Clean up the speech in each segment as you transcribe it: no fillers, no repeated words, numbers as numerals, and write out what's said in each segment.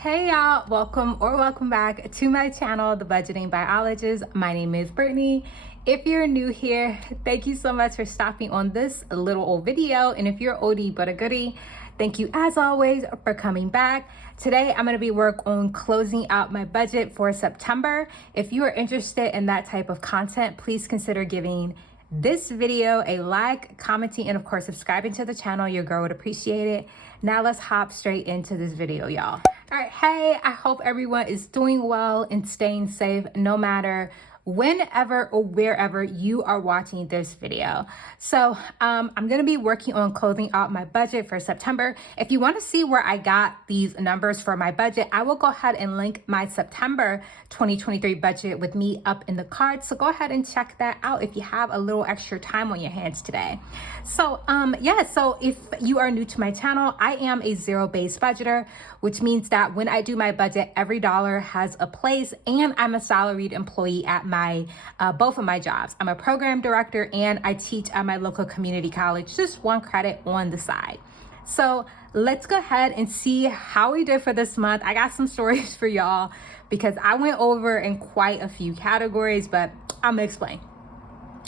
Hey y'all, welcome back to my channel, The Budgeting Biologist. My name is Brittany. If you're new here, thank you so much for stopping on this little old video. And if you're oldie but a goodie, thank you as always for coming back. Today, I'm gonna be working on closing out my budget for September. If you are interested in that type of content, please consider giving this video a like, commenting, and of course, subscribing to the channel. Your girl would appreciate it. Now let's hop straight into this video, y'all. All right, hey, I hope everyone is doing well and staying safe no matter whenever or wherever you are watching this video. So I'm gonna be working on closing out my budget for September. If you wanna see where I got these numbers for my budget, I will go ahead and link my September 2023 budget with me up in the card. So go ahead and check that out if you have a little extra time on your hands today. So so if you are new to my channel, I am a zero-based budgeter, which means that when I do my budget, every dollar has a place, and I'm a salaried employee at both of my jobs. I'm a program director and I teach at my local community college, just one credit on the side. So let's go ahead and see how we did for this month. I got some stories for y'all because I went over in quite a few categories, but I'm gonna explain.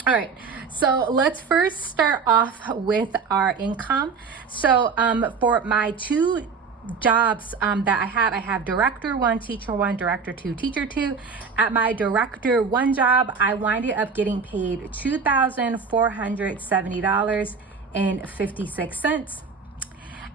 All right, so let's first start off with our income. So for my two jobs that I have director 1, teacher 1, director 2, teacher 2. At my director 1 job, I winded up getting paid $2,470.56.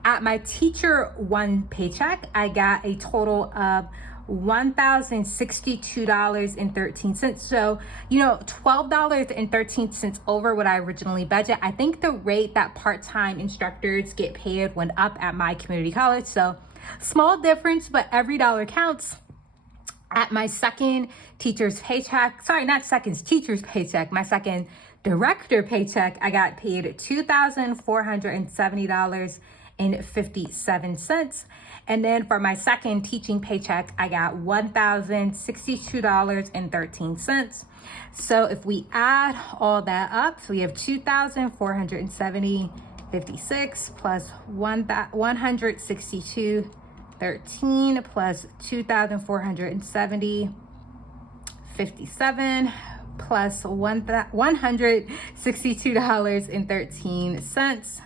At my teacher 1 paycheck, I got a total of $1,062.13. So, $12.13 over what I originally budgeted. I think the rate that part-time instructors get paid went up at my community college. So small difference, but every dollar counts. At my second teacher's paycheck, my second director paycheck, I got paid $2,470.57. And then for my second teaching paycheck, I got $1,062.13. So if we add all that up, so we have $2,470.56 plus $162.13 plus $2,470.57 plus $162.13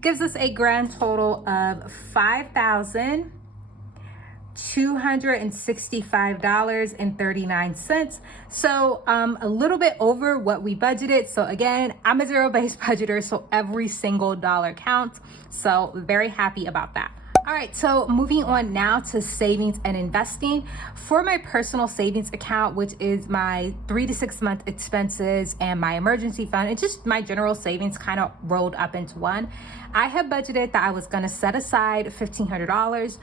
gives us a grand total of $5,265.39. So a little bit over what we budgeted. So again, I'm a zero-based budgeter, so every single dollar counts. So very happy about that. All right, so moving on now to savings and investing. For my personal savings account, which is my 3 to 6 month expenses and my emergency fund, and just my general savings kind of rolled up into one, I have budgeted that I was gonna set aside $1,500.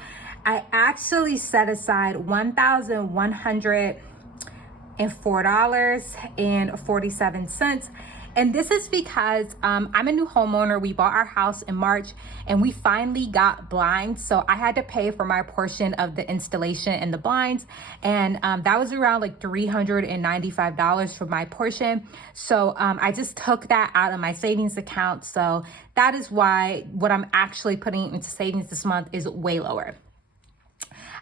I actually set aside $1,104.47. And this is because I'm a new homeowner. We bought our house in March and we finally got blinds. So I had to pay for my portion of the installation and the blinds. And that was around like $395 for my portion. So I just took that out of my savings account. So that is why what I'm actually putting into savings this month is way lower.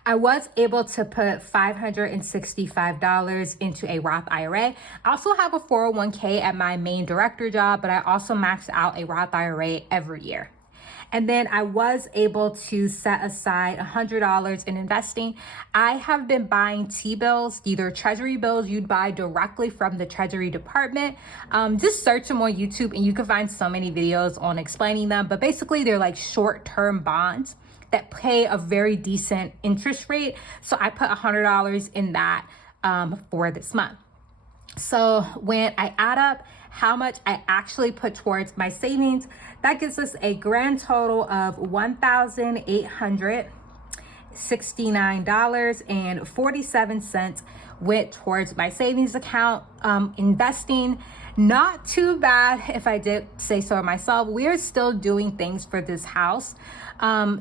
I was able to put $565 into a Roth IRA. I also have a 401k at my main director job, but I also maxed out a Roth IRA every year. And then I was able to set aside $100 in investing. I have been buying T-bills, either treasury bills you'd buy directly from the Treasury Department. Just search them on YouTube and you can find so many videos on explaining them. But basically they're like short-term bonds that pay a very decent interest rate. So I put $100 in that for this month. So when I add up how much I actually put towards my savings, that gives us a grand total of $1,869.47 went towards my savings account. Investing, not too bad if I did say so myself. We're still doing things for this house.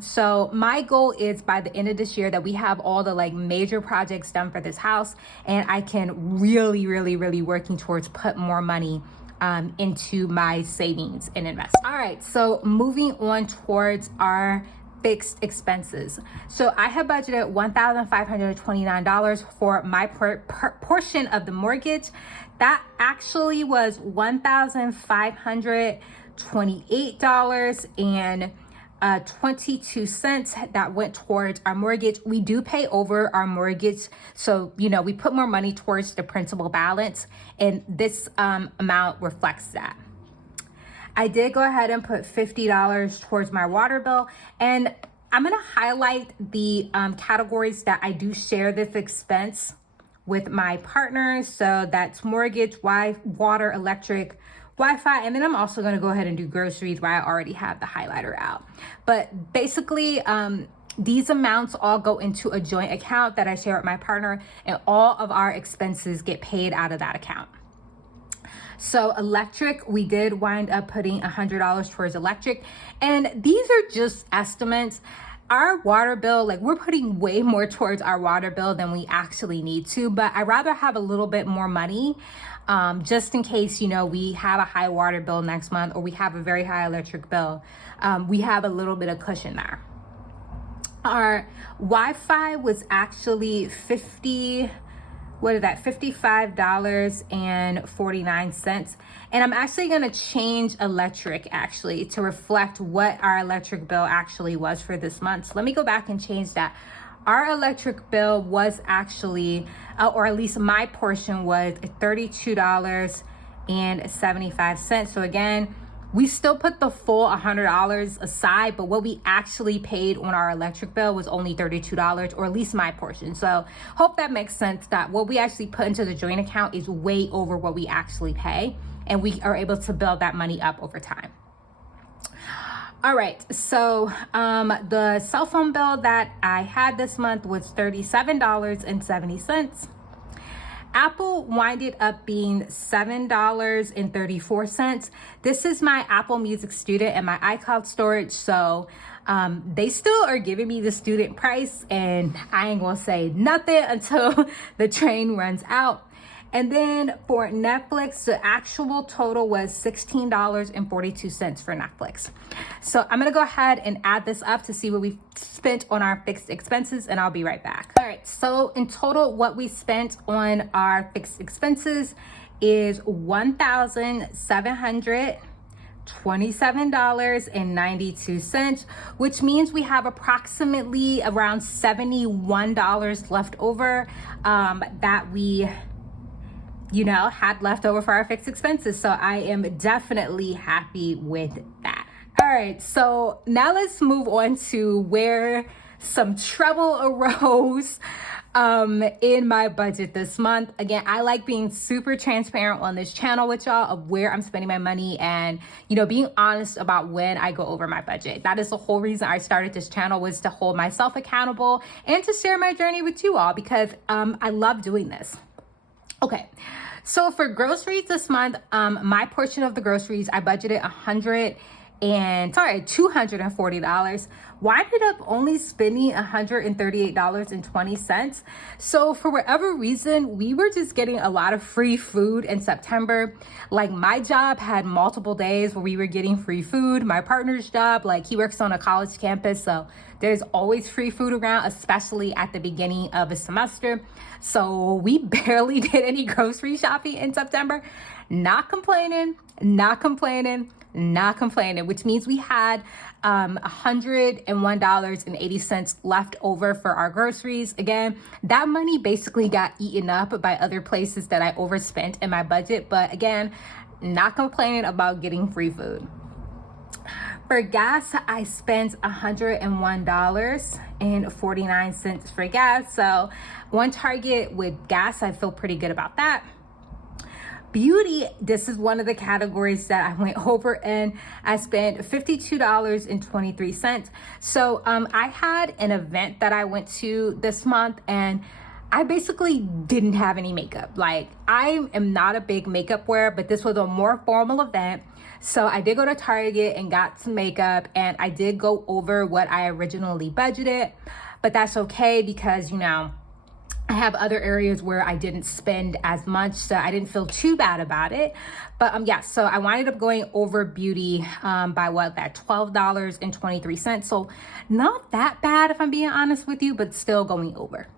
So my goal is by the end of this year that we have all the major projects done for this house, and I can really working towards put more money into my savings and invest. All right, so moving on towards our fixed expenses. So I have budgeted $1,529 for my portion of the mortgage. That actually was $1,528.22 that went towards our mortgage. We do pay over our mortgage, so we put more money towards the principal balance, and this amount reflects that. I did go ahead and put $50 towards my water bill, and I'm gonna highlight the categories that I do share this expense with my partners. So that's mortgage, water, electric, Wi-Fi, and then I'm also gonna go ahead and do groceries where I already have the highlighter out. But basically, these amounts all go into a joint account that I share with my partner, and all of our expenses get paid out of that account. So electric, we did wind up putting $100 towards electric, and these are just estimates. Our water bill, we're putting way more towards our water bill than we actually need to, but I'd rather have a little bit more money just in case, we have a high water bill next month, or we have a very high electric bill. We have a little bit of cushion there. Our Wi-Fi was actually $55.49, and I'm actually going to change electric to reflect what our electric bill actually was for this month. So let me go back and change that. Our electric bill was actually, or at least my portion was $32.75. So again, we still put the full $100 aside, but what we actually paid on our electric bill was only $32, or at least my portion. So hope that makes sense, that what we actually put into the joint account is way over what we actually pay, and we are able to build that money up over time. All right, so the cell phone bill that I had this month was $37.70. Apple winded up being $7.34. This is my Apple Music student and my iCloud storage, so they still are giving me the student price, and I ain't gonna say nothing until the train runs out. And then for Netflix, the actual total was $16.42 for Netflix. So I'm gonna go ahead and add this up to see what we spent on our fixed expenses, and I'll be right back. All right, so in total, what we spent on our fixed expenses is $1,727.92, which means we have approximately around $71 left over that we had left over for our fixed expenses. So I am definitely happy with that. All right, so now let's move on to where some trouble arose in my budget this month. Again, I like being super transparent on this channel with y'all of where I'm spending my money, and being honest about when I go over my budget. That is the whole reason I started this channel, was to hold myself accountable and to share my journey with you all, because I love doing this. Okay, so for groceries this month, my portion of the groceries, I budgeted $240. Winded up only spending $138.20. So for whatever reason, we were just getting a lot of free food in September. My job had multiple days where we were getting free food. My partner's job, he works on a college campus, so there's always free food around, especially at the beginning of a semester. So we barely did any grocery shopping in September. Not complaining, which means we had $101.80 left over for our groceries. Again, that money basically got eaten up by other places that I overspent in my budget, but again, not complaining about getting free food. For gas, I spent $101.49 for gas. So on target with gas, I feel pretty good about that. Beauty, this is one of the categories that I went over, and I spent $52.23. So I had an event that I went to this month, and I basically didn't have any makeup. I am not a big makeup wearer, but this was a more formal event. So I did go to Target and got some makeup, and I did go over what I originally budgeted, but that's okay because, I have other areas where I didn't spend as much, so I didn't feel too bad about it. But yeah, so I wound up going over beauty by what, that $12.23. So not that bad if I'm being honest with you, but still going over.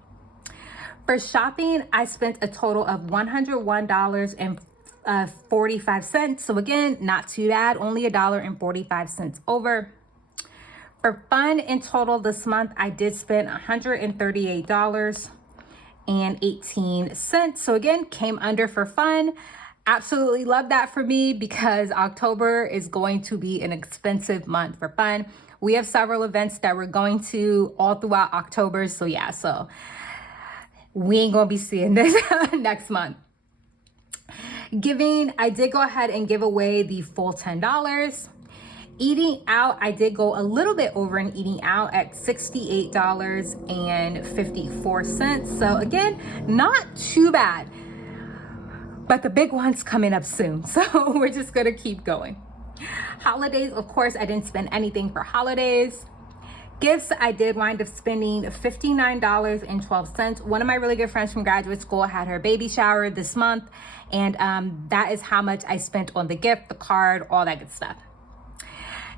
For shopping, I spent a total of $101.45. So again, not too bad, only $1.45 over. For fun in total this month, I did spend $138.18. So again, came under for fun. Absolutely love that for me because October is going to be an expensive month for fun. We have several events that we're going to all throughout October. So yeah, so we ain't gonna be seeing this next month. Giving, I did go ahead and give away the full $10. Eating out, I did go a little bit over in eating out at $68.54. So again, not too bad, but the big one's coming up soon. So we're just gonna keep going. Holidays, of course, I didn't spend anything for holidays. Gifts, I did wind up spending $59.12. One of my really good friends from graduate school had her baby shower this month, and that is how much I spent on the gift, the card, all that good stuff.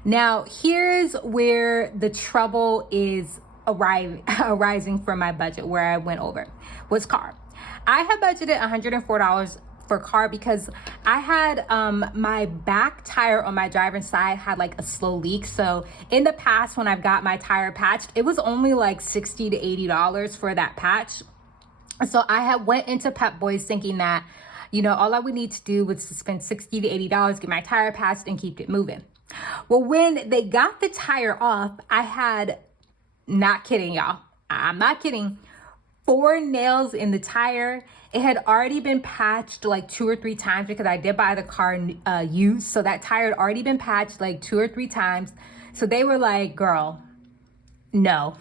Now, here's where the trouble is arising from my budget, where I went over, was car. I had budgeted $104 for car because I had my back tire on my driver's side had like a slow leak. So in the past, when I've got my tire patched, it was only like $60 to $80 for that patch. So I had went into Pep Boys thinking that, you know, all I would need to do was to spend $60 to $80, get my tire patched and keep it moving. Well, when they got the tire off, I had, not kidding y'all, I'm not kidding, 4 nails in the tire. It had already been patched like 2 or 3 times because I did buy the car used. So that tire had already been patched like 2 or 3 times. So they were like, girl, no,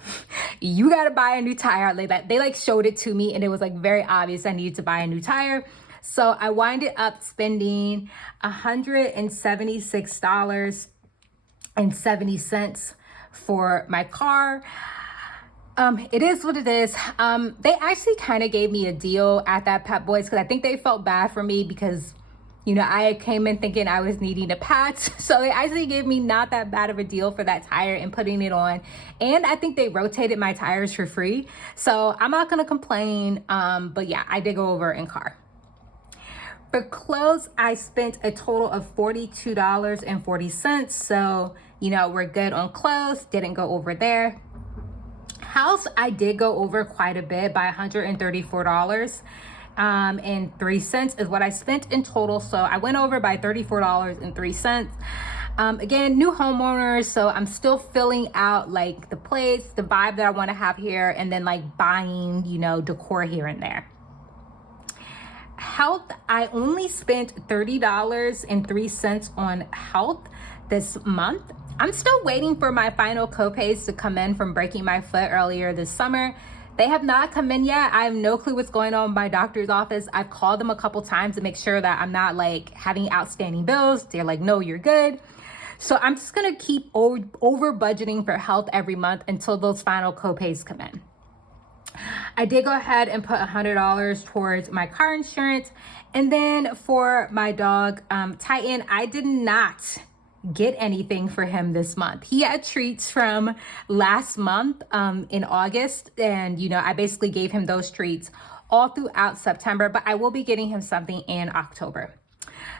you got to buy a new tire. They like showed it to me and it was like very obvious I needed to buy a new tire. So I winded up spending $176.70 for my car. It is what it is. They actually kind of gave me a deal at that Pep Boys because I think they felt bad for me because, you know, I came in thinking I was needing a patch. So they actually gave me not that bad of a deal for that tire and putting it on. And I think they rotated my tires for free. So I'm not going to complain. But yeah, I did go over in car. For clothes, I spent a total of $42.40. So, you know, we're good on clothes. Didn't go over there. House, I did go over quite a bit by $134.03 is what I spent in total. So I went over by $34.03. Again, new homeowners, so I'm still filling out like the place, the vibe that I want to have here, and then like buying, you know, decor here and there. Health, I only spent $30.03 on health this month. I'm still waiting for my final copays to come in from breaking my foot earlier this summer. They have not come in yet. I have no clue what's going on in my doctor's office. I've called them a couple times to make sure that I'm not like having outstanding bills. They're like, no, you're good. So I'm just gonna keep over budgeting for health every month until those final copays come in. I did go ahead and put $100 towards my car insurance. And then for my dog, Titan, I did not get anything for him this month. He had treats from last month in August. And, you know, I basically gave him those treats all throughout September, but I will be getting him something in October.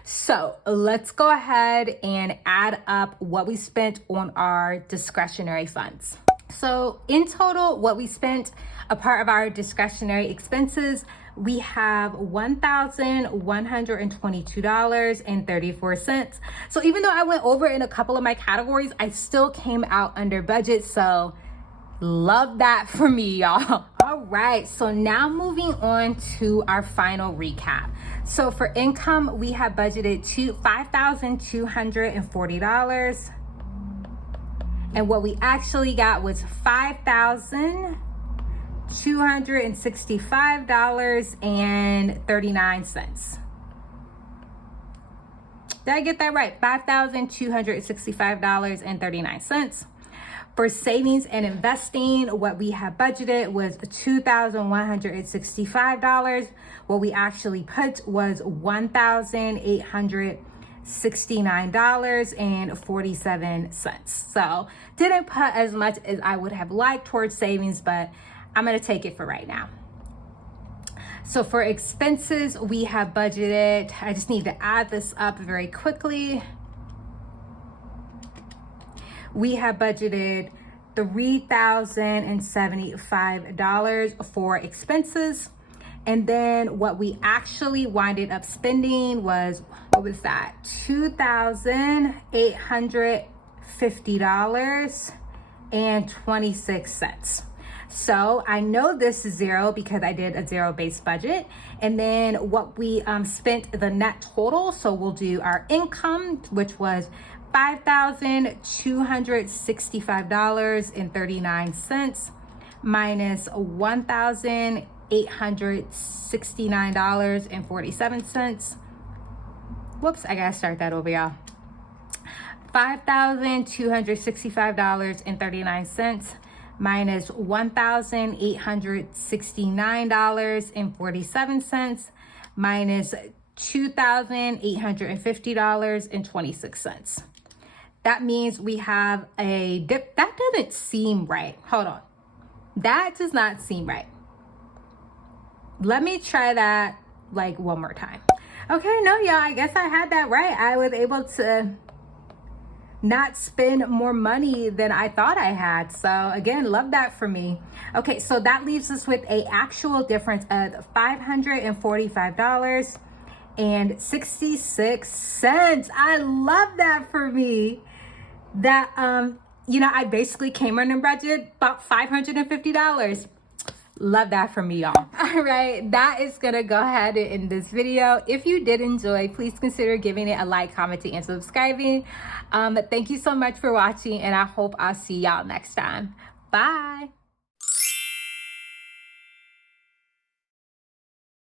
So let's go ahead and add up what we spent on our discretionary funds. So in total, what we spent, a part of our discretionary expenses, we have $1,122.34. So even though I went over in a couple of my categories, I still came out under budget. So love that for me, y'all. All right, so now moving on to our final recap. So for income, we have budgeted $5,240. And what we actually got was $5,265.39. Did I get that right? $5,265.39. For savings and investing, what we have budgeted was $2,165. What we actually put was $1,869.47. So didn't put as much as I would have liked towards savings, but I'm gonna take it for right now. So for expenses, we have budgeted, I just need to add this up very quickly. We have budgeted $3,075 for expenses. And then what we actually winded up spending was, what was that? $2,850.26. So I know this is zero because I did a zero-based budget. And then what we spent the net total. So we'll do our income, which was $5,265.39 minus $1,869.47. Whoops, I gotta start that over, y'all. $5,265.39 minus $1,869.47 minus $2,850.26. That means we have a dip. That doesn't seem right. Hold on. That does not seem right. Let me try that like one more time. Okay, no, y'all, I guess I had that right. I was able to not spend more money than I thought I had. So again, love that for me. Okay, so that leaves us with a actual difference of $545.66. I love that for me. That I basically came in budget about $550. Love that from me, y'all. All right, that is gonna go ahead and end this video. If you did enjoy, please consider giving it a like, commenting, and subscribing. Thank you so much for watching, and I hope I'll see y'all next time. Bye.